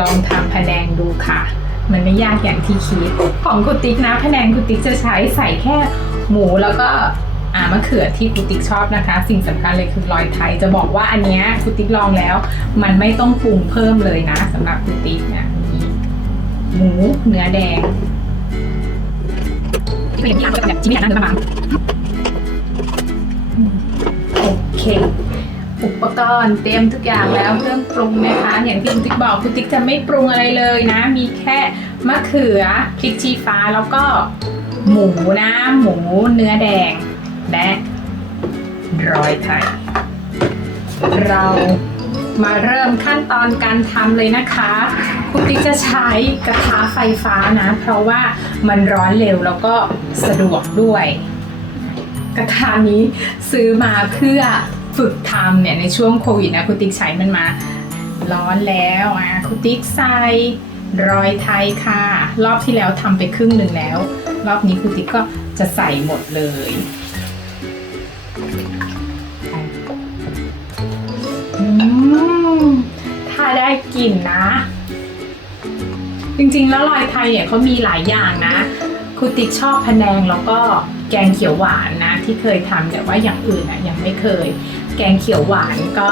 ลองทำพะแนงดูค่ะ มันไม่ยากอย่างที่คิด ของคุณติ๊กนะพะแนงคุณติ๊กจะใช้ใส่แค่หมูแล้วก็อ่ามะเขือที่คุณติ๊กชอบนะคะ สิ่งสำคัญเลยคือลอยไทยจะบอกว่าอันเนี้ยคุณติ๊กลองแล้ว มันไม่ต้องปรุงเพิ่มเลยนะสำหรับคุณติ๊กเนี่ยมีหมูเนื้อแดงที่เป็นอย่างที่ร้านก็จะแบบชิ้นใหญ่นั่งเดินมาบางโอเค อุปกรณ์เตรียมทุกอย่างแล้วเครื่องปรุงนะคะ อย่างที่คุณติ๊กบอกคุณติ๊กจะไม่ปรุงอะไรเลยนะ มีแค่มะเขือพริกชี้ฟ้าแล้วก็หมูนะ หมูเนื้อแดง และรอยไทยเรามาเริ่มขั้นตอนการทำเลยนะคะคุณติ๊กจะใช้กระทะไฟฟ้านะ เพราะว่ามันร้อนเร็วแล้วก็สะดวกด้วย กระทะนี้ซื้อมาเพื่อ ฝึกทำเนี่ยในช่วงโควิดนะคุณติ๊กใช้มันมา ร้อนแล้วอะคุณติ๊กใส่รอยไทยค่ะ รอบที่แล้วทำไปครึ่งหนึ่งแล้ว รอบนี้คุณติ๊กก็จะใส่หมดเลยอืมถ้าได้กลิ่นนะ จริงๆแล้วรอยไทยเนี่ยเขามีหลายอย่างนะคุณติ๊กชอบพะแนงแล้วก็แกงเขียวหวานนะ ที่เคยทำแต่ว่าอย่างอื่นอะยังไม่เคย แกงเขียวหวานก็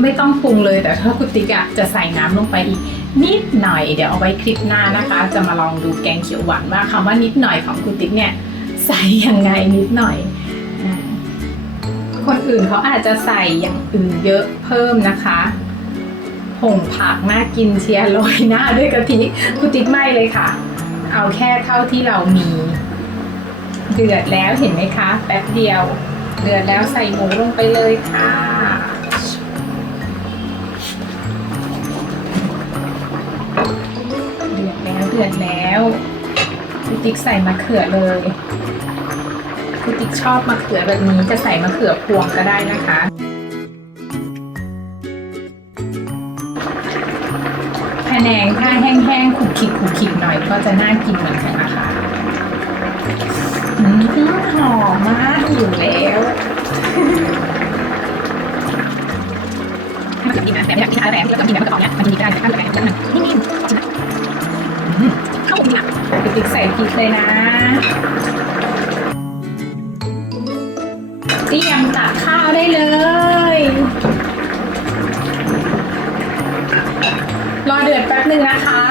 ไม่ต้องปรุงเลยแต่ถ้าคุณติ๊กอะจะใส่น้ำลงไปอีกนิดหน่อยเดี๋ยวเอาไว้คลิปหน้านะคะ จะมาลองดูแกงเขียวหวานว่าคำว่านิดหน่อยของคุณติ๊กเนี่ยใส่ยังไงนิดหน่อย คนอื่นเขาอาจจะใส่อย่างอื่นเยอะเพิ่มนะคะผงผักน่ากินเชียร์โรยหน้าด้วยกะทิคุณติ๊กไม่เลยค่ะ เอาแค่เท่าที่เรามี เดือดแล้วเห็นไหมคะแป๊บเดียวเดือดแล้วใส่หมูลงไปเลยค่ะ เดือดแล้วเดือดแล้วคุณติ๊กใส่มะเขือเลยคุณติ๊กชอบมะเขือแบบนี้จะใส่มะเขือพวงก็ได้นะคะแผนงถ้าแห้งๆขุกขิกขุกขิกหน่อยก็จะน่ากินเหมือนกันนะคะ ให้มันกินนะแต่ไม่อยากกินอะไรแรงที่เรากินแบบกระป๋องเนี้ยมันจะมีได้แต่ถ้าเกิดแรงมันนิ่มๆเข้ากับจริงอะคุณติ๊กใส่พริกเลยนะเตรียมตักข้าวได้เลย รอเดือดแป๊บนึงนะคะ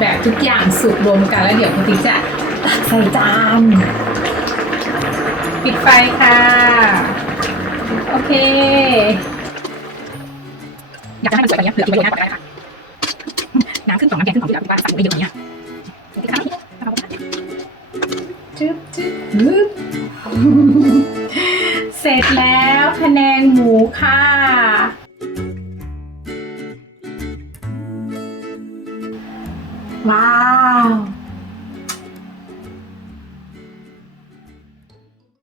แบบทุกอย่างสุกรวมกันแล้วเดี๋ยวคุณติ๊กจะตักใส่จานปิดไฟค่ะ โอเค ให้มันสวยแบบนี้เหลือกินไปเยอะนะก็ได้ค่ะน้ำขึ้นสองน้ำแกงขึ้นสองที่เราคิดว่าใส่ไปเยอะอย่างเงี้ยค่ะจึ๊บจึ๊บฮึบเสร็จแล้วพะแนงหมูค่ะว้าว